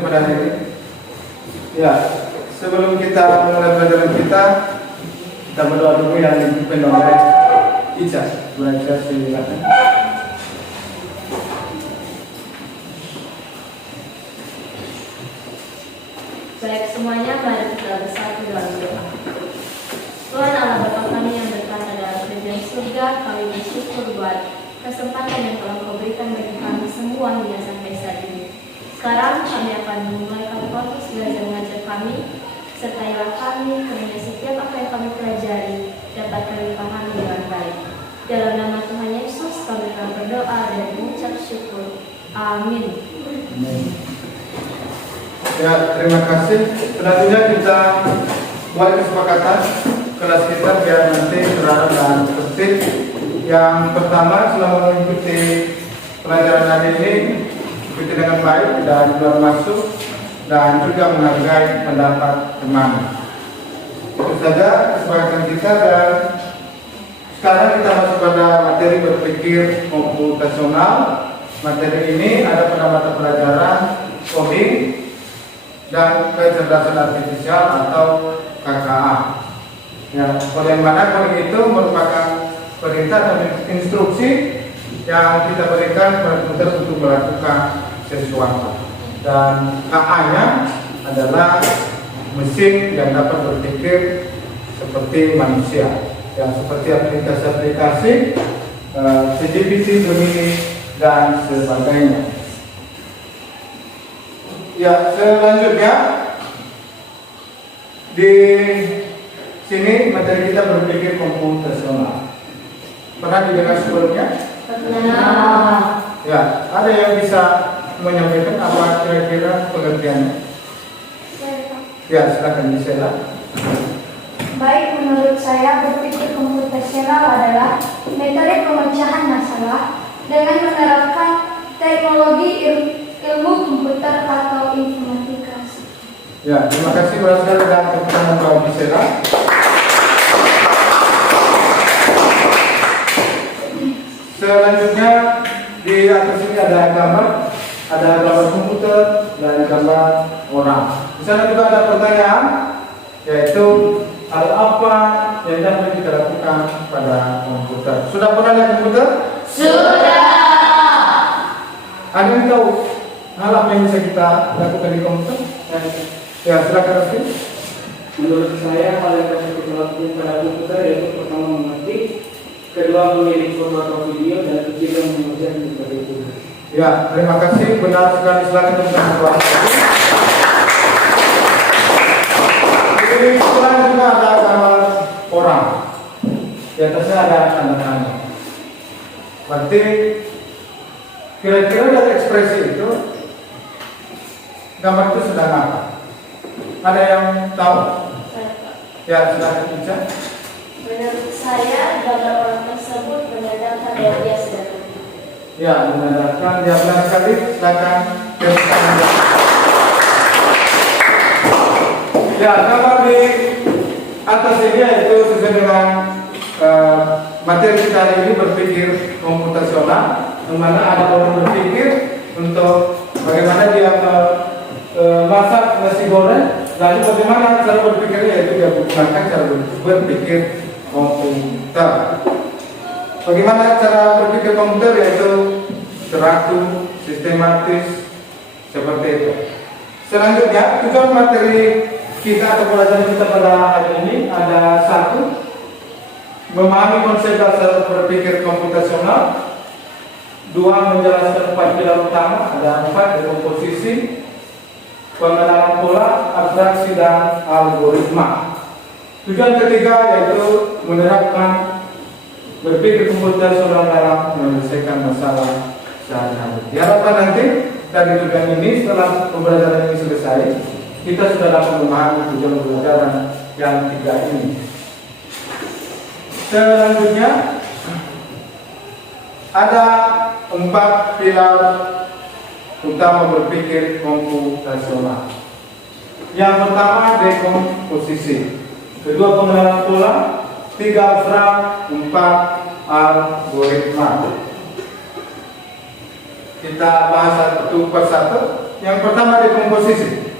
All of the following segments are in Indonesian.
kasih pada hari ini. Ya, sebelum kita mulai pelajaran kita berdoa dulu yang dipimpin oleh Ica. Bu Ica, silakan. Baik semuanya, mari kita bersatu dalam doa. Tuhan Allah Bapa kami yang berkata dalam kerajaan surga, kami bersyukur buat kesempatan yang telah Kau berikan bagi kami semua hingga sampai saat ini. Sekarang kami akan memulai proses belajar mengajar kami. Sertailah kami, kiranya setiap apa yang kami pelajari dapat kami pahami dengan baik. Dalam nama Tuhan Yesus kami telah berdoa dan mengucap syukur. Amin. Ya, terima kasih. Selanjutnya kita buat kesepakatan kelas kita biar nanti terarah dan tertib. Yang pertama, selama mengikuti pelajaran hari ini, ikuti dengan baik dan keluar masuk dan juga menghargai pendapat teman. Itu saja kesepakatan kita, dan sekarang kita masuk pada materi berpikir komputasional. Materi ini ada pada mata pelajaran coding dan kecerdasan artifisial atau KKA. Ya, yang mana coding itu merupakan perintah dan instruksi yang kita berikan kepada komputer untuk melakukan sesuatu. Dan KA-nya adalah mesin yang dapat berpikir seperti manusia, yang seperti aplikasi-aplikasi, ChatGPT, Gemini, dan sebagainya. Ya, selanjutnya di sini materi kita berpikir komputasional. Pernah didengar sebelumnya? Pernah. Ya, ada yang bisa menyampaikan apa kira-kira pengertiannya? Ya, silakan Gisela. Baik, menurut saya berpikir komputasional adalah metode pemecahan masalah dengan menerapkan teknologi ilmu komputer atau informatika. Ya, terima kasih berhasil dan kepada Mbak Gisela. Selanjutnya di atas ini ada gambar komputer dan gambar orang. Di sana juga ada pertanyaan, yaitu hal apa yang dapat kita lakukan pada komputer. Sudah pernah lihat komputer? Sudah. Ada yang tahu hal apa yang bisa kita lakukan di komputer? Ya, silakan Rafi. Menurut saya hal yang dapat kita lakukan pada komputer yaitu pertama mengetik, kedua mengirim foto atau video, dan ketiga mengerjakan seperti itu. Ya, terima kasih. Benar sekali, silakan teman-teman. Di sebelah juga ada gambar orang. Di atasnya ada tanda tanya. Berarti kira-kira dari ekspresi itu gambar itu sedang apa? Ada yang tahu? Ya, silakan Ica. Menurut saya gambar orang tersebut menandakan bahwa dia sedang tidur. Ya, menandakan dia benar sekali. Silakan. Ya, gambar di atas ini yaitu sesuai dengan materi kita hari ini berpikir komputasional, di mana ada orang berpikir untuk bagaimana dia masak nasi goreng, lalu bagaimana cara berpikirnya, yaitu dia menggunakan cara berpikir komputer. Bagaimana cara berpikir komputer, yaitu teratur, sistematis, seperti itu. Selanjutnya, tujuan materi kita atau pelajaran kita pada hari ini ada satu, memahami konsep dasar berpikir komputasional. Dua, menjelaskan 4 pilar utama, ada 4, komposisi, pengenalan pola, abstraksi, dan algoritma. Tujuan ketiga yaitu menerapkan berpikir komputasional dalam menyelesaikan masalah sehari-hari. Diharapkan nanti dari tujuan ini, setelah pembelajaran ini selesai, kita sudah dapat memahami tujuan pembelajaran yang 3 ini. Selanjutnya ada 4 pilar utama berpikir komputasional. Yang pertama, dekomposisi. Kedua, pengenalan pola. 3, abstrak. 4, algoritma. Kita bahas satu persatu. yang pertama dekomposisi.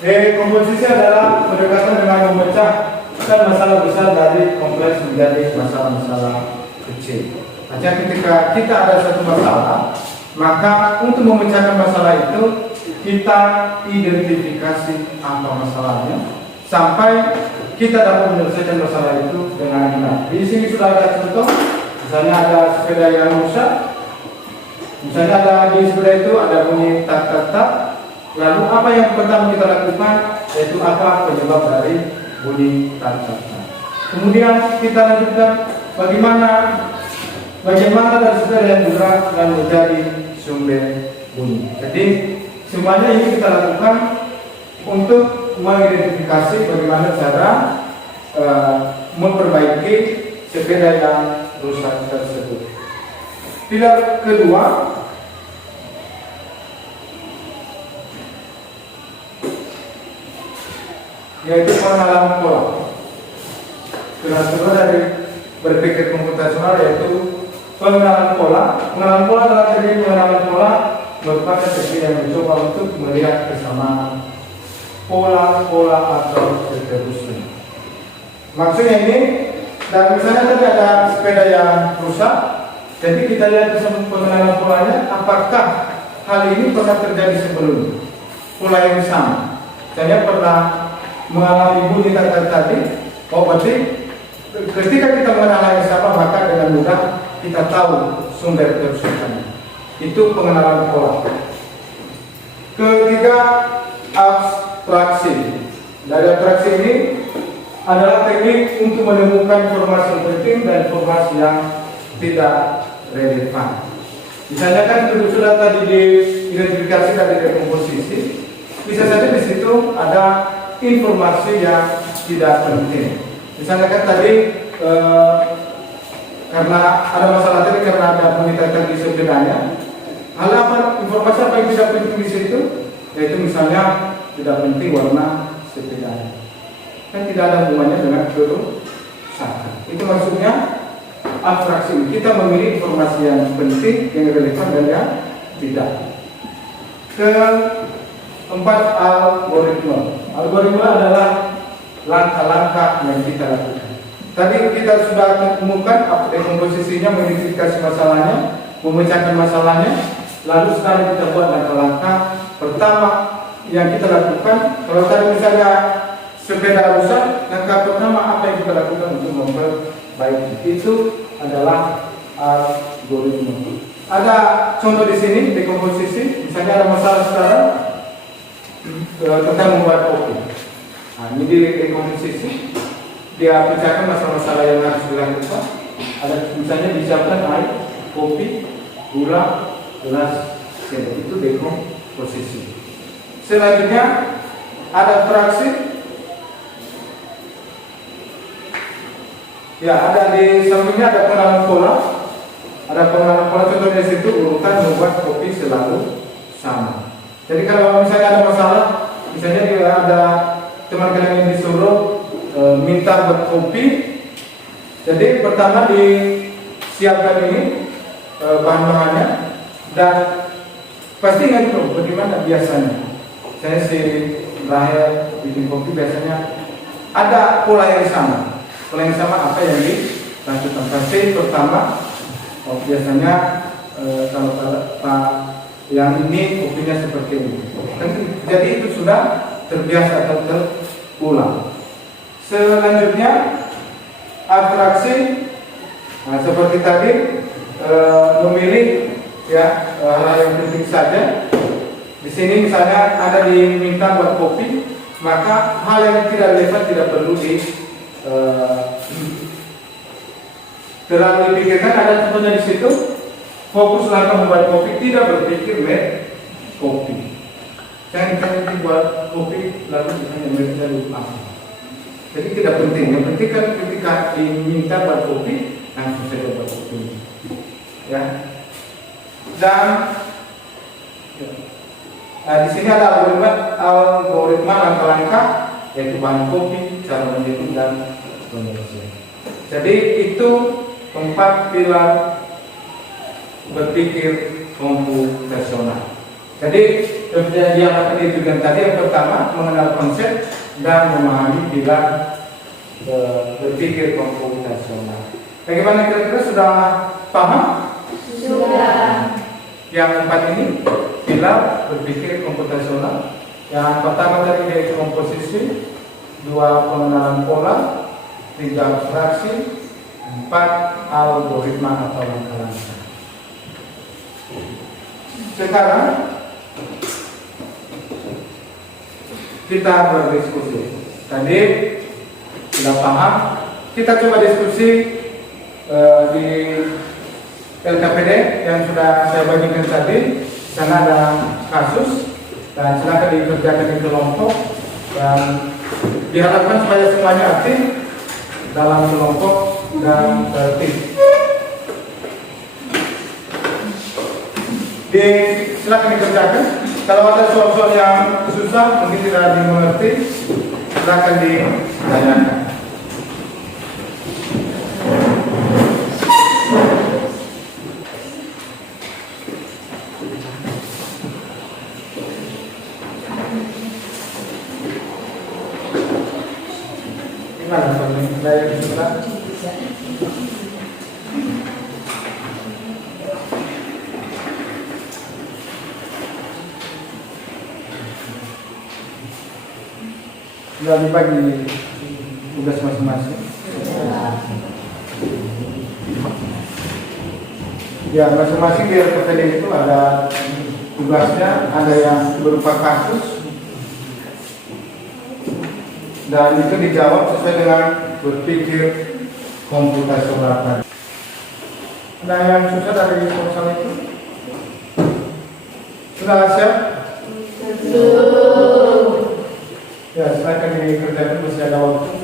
Dekomposisi adalah pendekatan dengan memecahkan masalah besar dari kompleks menjadi masalah-masalah kecil. Artinya ketika kita ada satu masalah, maka untuk memecahkan masalah itu kita identifikasi apa masalahnya sampai kita dapat menyelesaikan masalah itu dengan benar. Di sini sudah ada contoh, misalnya ada sepeda yang rusak, misalnya ada di sepeda itu ada bunyi tak tak tak. Lalu apa yang pertama kita lakukan, yaitu apa penyebab dari bunyi tak tak tak. Kemudian kita lanjutkan bagaimana dari sepeda yang bergerak dan menjadi sumber bunyi. Jadi semuanya ini kita lakukan untuk mengidentifikasi bagaimana cara memperbaiki sepeda yang rusak tersebut. Pilar kedua yaitu pengenalan pola. Pilar kedua dari berpikir komputasional yaitu pengenalan pola. Pengenalan pola adalah teknik pengenalan pola merupakan teknik yang mencoba untuk melihat kesamaan pola-pola atau seterusnya. Maksudnya ini, dan misalnya tadi ada sepeda yang rusak, jadi kita lihat pengenalan polanya, apakah hal ini pernah terjadi sebelumnya, pola yang sama. Saya pernah mengalami bunyi tadi, berarti ketika kita mengenal hal yang sama, maka dengan mudah kita tahu sumber kerusakannya. Itu pengenalan pola. Ketiga, abstraksi. Dari abstraksi ini adalah teknik untuk menemukan informasi yang penting dan informasi yang tidak relevan. Misalnya kan sudah tadi diidentifikasi dari dekomposisi, bisa saja di situ ada informasi yang tidak penting. Misalnya kan tadi karena ada masalah tadi karena ada pemitakan di sepedanya, hal apa informasi apa yang tidak penting di situ, yaitu misalnya tidak penting warna sepedanya, kan tidak ada hubungannya dengan kerusakan. Itu maksudnya abstraksi. Kita memilih informasi yang penting, yang relevan dan yang tidak. Keempat, algoritma. Algoritma adalah langkah-langkah yang kita lakukan. Tadi kita sudah temukan dekomposisinya, mengidentifikasi masalahnya, memecahkan masalahnya. Lalu sekarang kita buat langkah-langkah pertama yang kita lakukan. Kalau tadi misalnya sepeda rusak, langkah pertama apa yang kita lakukan untuk memperbaiki itu adalah algoritma. Ada contoh di sini dekomposisi. Misalnya ada masalah sekarang tentang membuat kopi. Nah, ini di dekomposisi dia pecahkan masalah-masalah yang harus dilakukan. Ada misalnya disiapkan air, kopi, gula, gelas, sendok. Itu dekomposisi. Selanjutnya ada fraksi. Ya, ada di sampingnya ada pengenalan pola. Ada pengenalan pola, contohnya di situ urutan membuat kopi selalu sama. Jadi kalau misalnya ada masalah, misalnya dia ada teman kalian yang disuruh minta buat kopi, jadi pertama disiapkan ini bahan-bahannya dan pasti ingat dulu bagaimana biasanya. Saya si Rahel bikin kopi biasanya ada pola yang sama. Pola yang sama apa yang dilakukan? Pasti pertama biasanya kalau Pak yang ini kopinya seperti ini. Jadi itu sudah terbiasa atau terulang. Selanjutnya abstraksi. Nah, seperti tadi memilih ya hal yang penting saja. Di sini misalnya ada diminta buat kopi, maka hal yang tidak relevan tidak perlu terlalu dipikirkan. Ada contohnya di situ. Fokus langkah membuat kopi, tidak berpikir merek kopi. Jangan buat kopi lalu hanya mereknya lupa. Jadi tidak penting. Yang penting kan ketika diminta buat kopi langsung saja buat kopi. Ya. Dan di sini ada algoritma langkah-langkah, yaitu bahan kopi, cara mendidik dan penyelesaian. Jadi itu 4 pilar berpikir komputasional. Jadi yang akan ditujukan tadi yang pertama mengenal konsep dan memahami pilar berpikir komputasional. Bagaimana kira-kira sudah paham? Sudah. Yang empat ini pilar berpikir komputasional. Yang pertama tadi yaitu komposisi, dua pengenalan pola, tiga abstraksi, empat algoritma atau langkah-langkah. Sekarang kita berdiskusi. Tadi sudah paham, kita coba diskusi di LKPD yang sudah saya bagikan tadi. Di sana ada kasus dan silakan dikerjakan di kelompok dan diharapkan supaya semuanya aktif dalam kelompok dan tertib. Silakan dikerjakan. Kalau ada soal-soal yang susah mungkin tidak dimengerti, silakan ditanyakan. Gimana soalnya? Dari susah? Sudah dibagi tugas masing-masing. Ya, masing-masing di RKPD itu ada tugasnya, ada yang berupa kasus dan itu dijawab sesuai dengan berpikir komputasional. Ada yang susah dari soal itu? Sudah siap? Ya, silakan dikerjakan, masih ada waktu.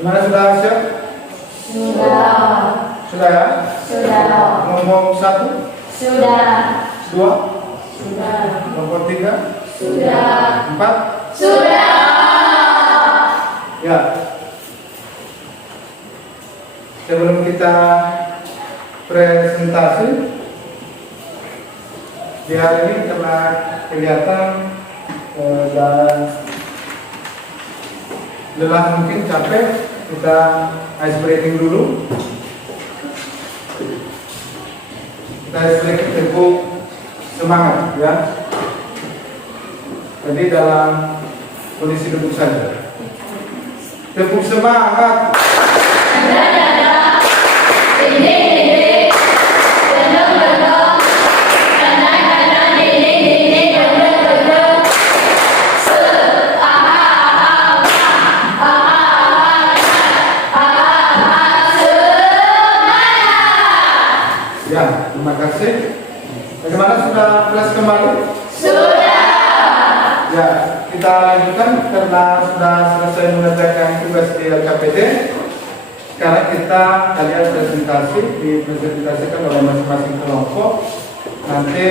Gimana, sudah siap? Sudah. Sudah ya? Sudah. Kelompok 1? Sudah. 2? Sudah. Kelompok 3? Sudah. 4? Sudah. Ya. Sebelum kita presentasi, di hari ini karena kelihatan dan lelah mungkin capek, kita ice breaking dulu. Kita ice breaking tepuk semangat ya. Jadi dalam kondisi duduk saja. Tepuk semangat. Ya, terima kasih. Bagaimana, sudah kelas kembali? Sudah. Ya, kita lanjutkan karena sudah selesai mengerjakan tugas di LKPD. Sekarang kita kalian dipresentasikan oleh masing-masing kelompok. Nanti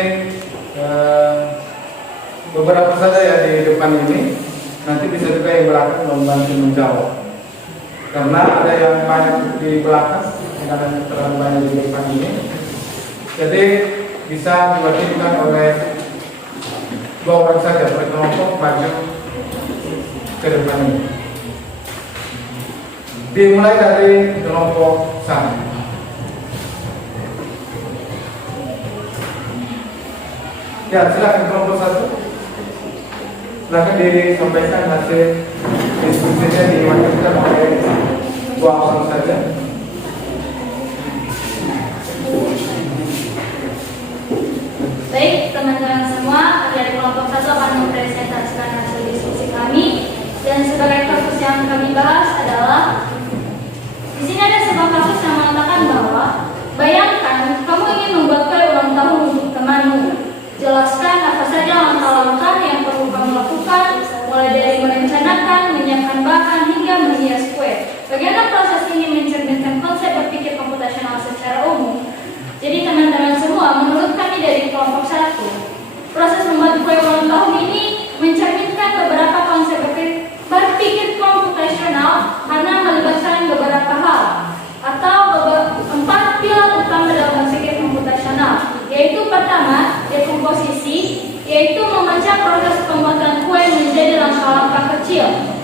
beberapa saja ya di depan ini. Nanti bisa juga yang belakang membantu menjawab. Karena ada yang banyak di belakang, ada yang terlalu banyak di depan ini. Jadi bisa diwakilkan oleh 2 orang saja per kelompok maju ke depan ini. Dimulai dari kelompok 1. Ya, silakan kelompok 1. Silakan disampaikan hasil diskusinya, diwakilkan oleh 2 orang saja. Baik, teman-teman semua, dari kelompok 1 akan mempresentasikan hasil diskusi kami. Dan sebagai kasus yang kami bahas adalah, di sini ada sebuah kasus yang mengatakan bahwa bayangkan kamu ingin membuat kue ulang tahun untuk temanmu. Jelaskan apa saja langkah-langkah yang perlu kamu lakukan, mulai dari merencanakan, menyiapkan bahan, hingga menghias kue. Bagaimana proses ini mencerminkan konsep berpikir komputasional secara umum? Jadi teman-teman semua, menurut kami dari kelompok 1, proses membuat kue ulang tahun ini mencerminkan beberapa konsep berpikir komputasional karena melibatkan beberapa hal atau 4 pilar utama dalam berpikir komputasional, yaitu pertama, dekomposisi, yaitu memecah proses pembuatan kue menjadi langkah-langkah kecil.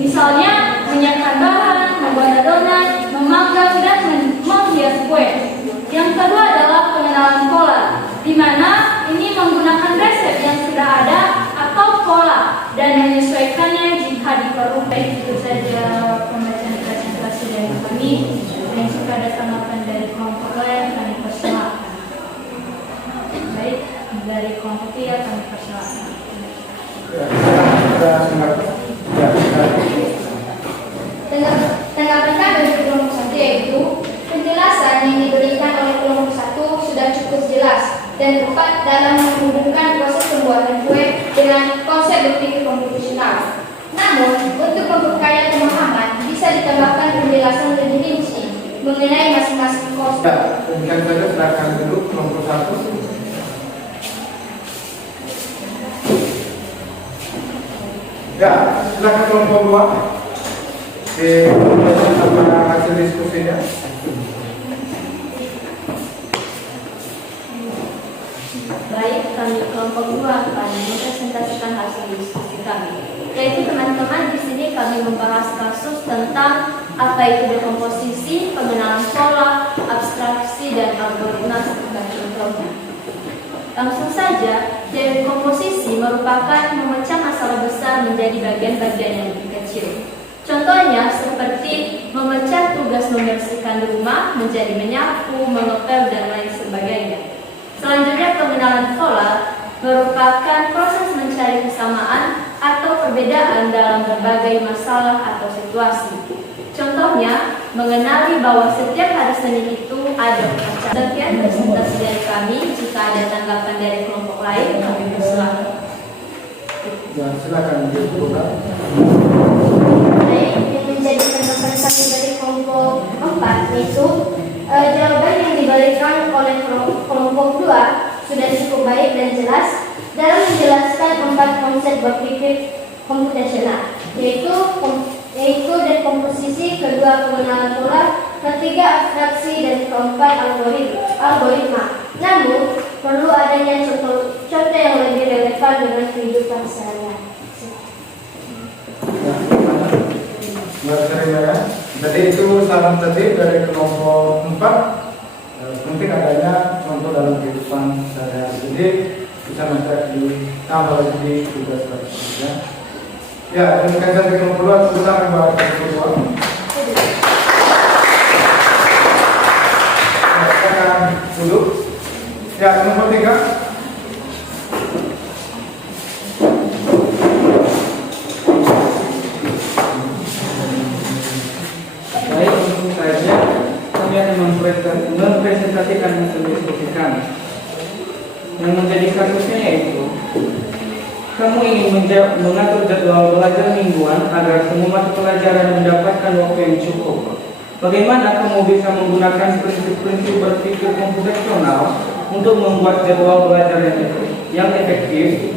Misalnya, menyiapkan bahan, membuat adonan, memanggang, dan menghias kue. Yang kedua adalah pengenalan pola, di mana ini menggunakan resep yang sudah ada atau pola dan menyesuaikannya jika diperlukan. Baik, itu saja pembacaan presentasi dari kami. Yang suka ada tanggapan dari kelompok lain, kami persilakan. Baik, dari kelompok 3 kami persilakan. Tanggapan kami untuk kelompok 1 yaitu penjelasan yang diberikan oleh kelompok 1 sudah cukup jelas dan tepat dalam menghubungkan proses pembuatan kue dengan konsep berpikir komputasional. Namun, untuk memperkaya pemahaman, bisa ditambahkan penjelasan lebih rinci mengenai masing-masing konsep. Ya, demikian saja, silakan duduk kelompok 1. Ya, silakan kelompok 2. Sama hasil diskusinya. Baik, kami kelompok 2 akan mempresentasikan hasil diskusi kami. Yaitu teman-teman, di sini kami membahas kasus tentang apa itu dekomposisi, pengenalan pola, abstraksi, dan algoritma sebagai contohnya. Langsung saja, dekomposisi merupakan memecah masalah besar menjadi bagian-bagian yang lebih kecil. Contohnya seperti memecah tugas membersihkan rumah menjadi menyapu, mengepel, dan lain sebagainya. Selanjutnya, pengenalan pola merupakan proses mencari kesamaan atau perbedaan dalam berbagai masalah atau situasi. Contohnya, mengenali bahwa setiap hari Senin itu ada upacara. Sekian presentasi dari kami. Jika ada tanggapan dari kelompok lain, kami persilakan. Ya, silakan diskusikan. Baik, yang menjadi tanggapan kami dari kelompok 4 yaitu jawaban yang diberikan oleh kelompok 2 sudah cukup baik dan jelas dalam menjelaskan 4 konsep berpikir komputasional, yaitu dekomposisi, kedua pengenalan pola, ketiga abstraksi, dan keempat algoritma. Namun perlu adanya contoh yang lebih relevan dengan kehidupan sehari-hari. Ya. Jadi itu saran tadi dari kelompok 4. Penting adanya contoh dalam kehidupan sehari-hari. Jadi bisa nanti ditambah lagi di tugas ya. Ya, demikian saja kelompok 2. Silakan bahas kelompok 2. Silakan duduk. Ya, kelompok 3. Baik, langsung saja kami akan mempresentasikan hasil diskusi kami. Yang menjadi kasusnya yaitu kamu ingin mengatur jadwal belajar mingguan agar semua mata pelajaran mendapatkan waktu yang cukup. Bagaimana kamu bisa menggunakan prinsip-prinsip berpikir komputasional untuk membuat jadwal belajar yang efektif?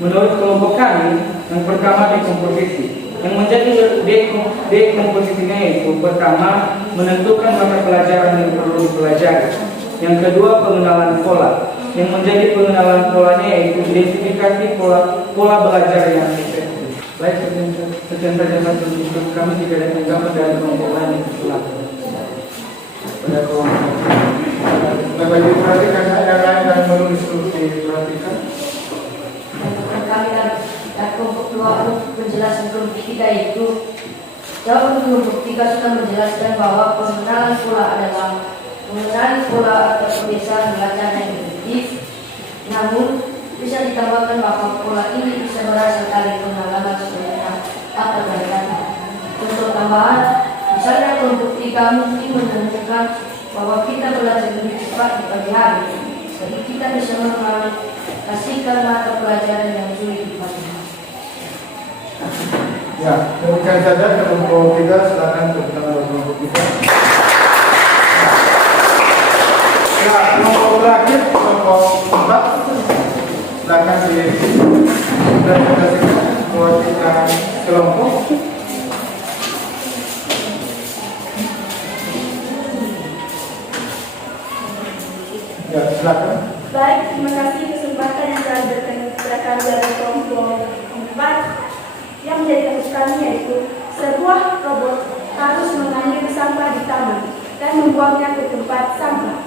Menurut kelompok kami, yang pertama dekomposisi. Yang menjadi dekomposisinya itu pertama menentukan mata pelajaran yang perlu dipelajari. Yang kedua pengenalan pola. Yang menjadi pengenalan polanya yaitu identifikasi pola belajar yang efektif. Baik, sekian saja hasil diskusi kami. Jika ada tanggapan dari kelompok lain, silakan. Pada kelompok Bapak Ibu perhatikan ada lain dan menulis dulu diperhatikan. Kami dan kelompok 2 penjelasan kelompok 3 yaitu jawaban kelompok 3 sudah menjelaskan bahwa pengenalan pola adalah mengenali pola atau kebiasaan belajar yang efektif. ditambahkan bahwa pola ini bisa berasal dari pengalaman sebelumnya atau dari data. Contoh tambahan, misalnya kelompok 3 mungkin menunjukkan bahwa kita belajar lebih cepat di pagi hari, jadi kita bisa mengalokasikan mata pelajaran yang sulit di pagi hari. Ya, demikian saja kelompok 3, silakan tepuk tangan buat kelompok 3. Ya, kelompok terakhir, kelompok 4, silakan dipresentasikan mewakilkan kelompok. Ya, silakan. Baik, terima kasih kesempatan yang telah diberikan dari kelompok 4. Yang menjadi kasus kami yaitu sebuah robot harus mengambil sampah di taman dan membuangnya ke tempat sampah.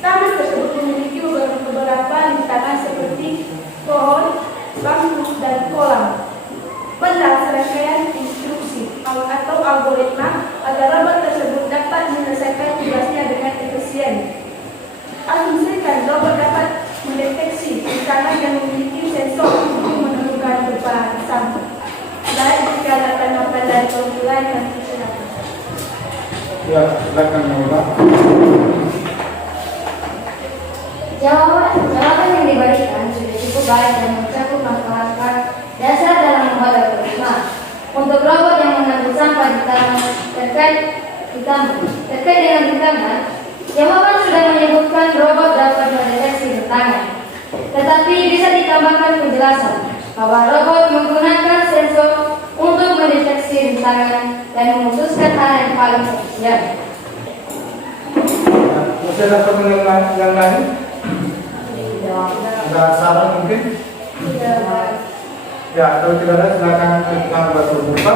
Taman tersebut memiliki beberapa rintangan seperti pohon, bangku, dan kolam. Benar serangkaian instruksi atau algoritma agar robot tersebut dapat menyelesaikan tugasnya dengan efisien. Asumsikan robot dapat mendeteksi rintangan yang memiliki sensor untuk menemukan beberapa sampah. Baik, jika tanggapan dari kelompok lain yang silakan. Ya, silakan Mbak. Jawaban yang diberikan sudah cukup baik dan mencakup masalah dasar dalam membuat algoritma. Untuk robot yang mengambil sampah di taman terkait dengan rintangan, jawaban sudah menyebutkan robot dapat mendeteksi rintangan. Tetapi bisa ditambahkan penjelasan bahwa robot menggunakan sensor untuk mendeteksi rintangan dan memutuskan arah yang paling efisien. Masih ada pertanyaan yang lain? Ada saran mungkin? Ya, kalau tidak ada silakan kita buat berbuka.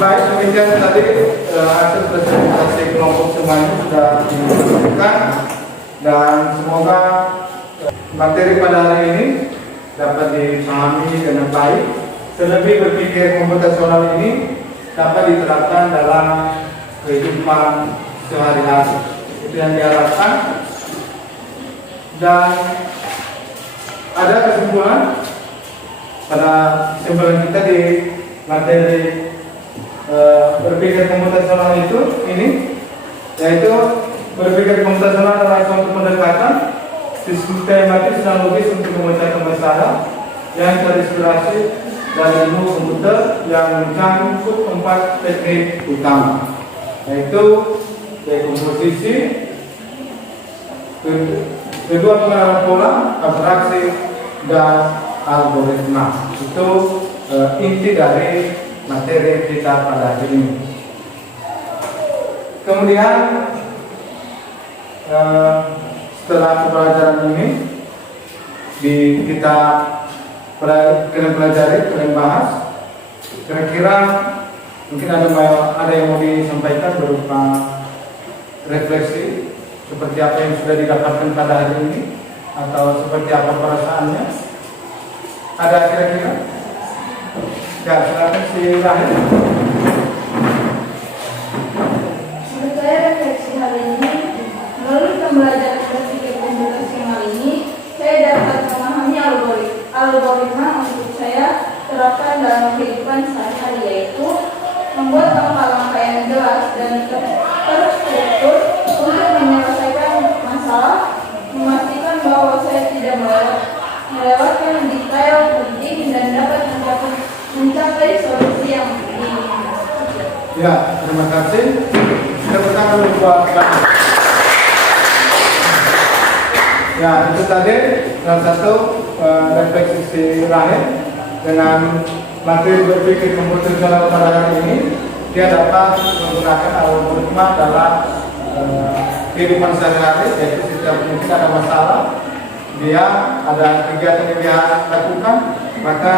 Baik, demikian tadi hasil presentasi kelompok semuanya sudah disampaikan dan semoga materi pada hari ini dapat dipahami dengan baik. Terlebih berpikir komputasional ini dapat diterapkan dalam kehidupan sehari-hari. Itu yang diharapkan. Dan ada kesimpulan pada kesimpulan kita di materi berpikir komputasional ini, yaitu berpikir komputasional adalah suatu pendekatan sistematis dan logis untuk memecahkan masalah yang terinspirasi dari ilmu komputer yang mencakup 4 teknik utama, yaitu dekomposisi, kedua pengenalan pola, abstraksi, dan algoritma. Itu inti dari materi kita pada hari ini. Kemudian setelah pembelajaran ini kita pelajari, bahas. Kira-kira mungkin ada yang mau disampaikan berupa refleksi seperti apa yang sudah didapatkan pada hari ini atau seperti apa perasaannya? Ada kira-kira? Ya, silakan si Rahel. Menurut saya refleksi hari ini, melalui pembelajaran berpikir komputasional ini, saya dapat memahami algoritma untuk saya terapkan dalam kehidupan sehari-hari, yaitu membuat langkah-langkah yang jelas dan terstruktur untuk menyelesaikan masalah, memastikan bahwa saya tidak melewatkan detail penting dan dapat mencapai solusi yang diinginkan. Ya, terima kasih. Tepuk tangan buat Bang. Ya, itu tadi salah satu refleksi Rahel dengan materi berpikir komputasional pada hari ini. Dia dapat menggunakan algoritma dalam kehidupan sehari-hari, yaitu setiap mungkin ada masalah, dia ada kegiatan yang dia lakukan, maka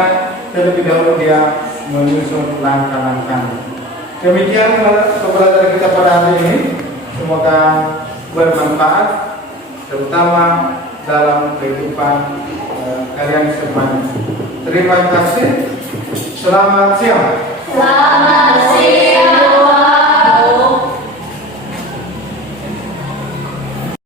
terlebih dahulu dia menyusun langkah-langkah. Demikian pembelajaran kita pada hari ini. Semoga bermanfaat, terutama dalam kehidupan kalian semuanya. Terima kasih. Selamat siang. Selamat siang.